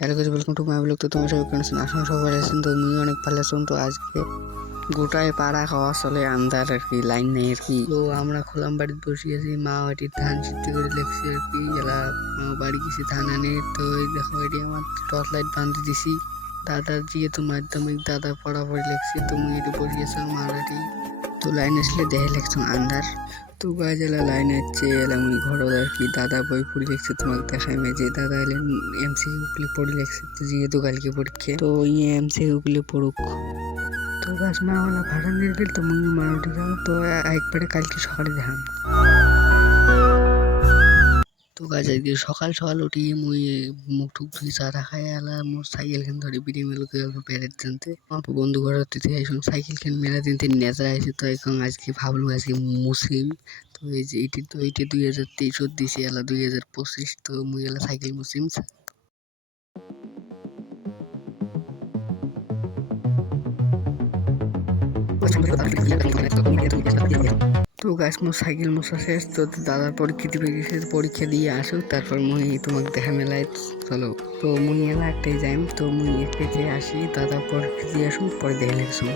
Hello guys, welcome to my blog. তো তোমার সবাই কেমন আছেন? আসলে সবাই আছেন। তো আমি অনেক ভালো আছেন। তো আজকে গোটায় পাড়া খাওয়া চলে আন্দার আর কি, লাইন নেই আর কি। তো আমরা খোলাম বাড়িতে বসে আছি, মা বাড়ির ধান সিদ্ধ করে লেগছি আর কি। এলা বাড়ি গেছি ধান আনে। তো এই দেখো, এটি আমার টর্চ লাইট বাঁধতে দিছি দাদার যেহেতু মাধ্যমিক, দাদা পড়াপড়ি লেগছি। তুমি এটি বসিয়েছ মারাটি। তো লাইন আসলে দেখে লেগছ আন্দার। তো গাছ এলা লাইন আসছে, এলা আমি ঘর আর কি। দাদা বই পড়ে লিখছে, তোমাকে দেখাই যে দাদা এলেন এমসিকিউ পড়ে লিখছে। তো যেহেতু কালকে পরীক্ষা, তো এমসিকিউ পড়ুক। তো গাছ মাওয়ালা ভাড়া নিয়ে গেল। তো মুই মারুটি যাও। তো একবারে কালকে সকালে দেখাম। তো গাছ আজকে সকাল সকাল উঠি মুই মুখ টুক ধুই চা খাই এলা মোর সাইকেল খান ধরে বিড়ি মেলুকে প্যারেড জানতে আমার বন্ধু ঘর থেকে এখন সাইকেল খান মেলা দিনতে নেজরা আছে। তো এখন আজকে ভাবলু আজকে মুসলিম। তো এই যে এটি 2023 দিছি এলা 2025। তো মুই এলা সাইকেল মুসলিম। তো গাছ মোর সাইকেল মোছা শেষ। তো দাদার পরীক্ষা দিবে গেছে, পরীক্ষা দিয়ে আসুক তারপর মুই তোমাকে দেখা মেলায় চলো। তো মুই এলা একটাই যাইম। তো মুই একটাই আসি, দাদা পরীক্ষা দিয়ে আসুক, পরে দেখে লেগেছো।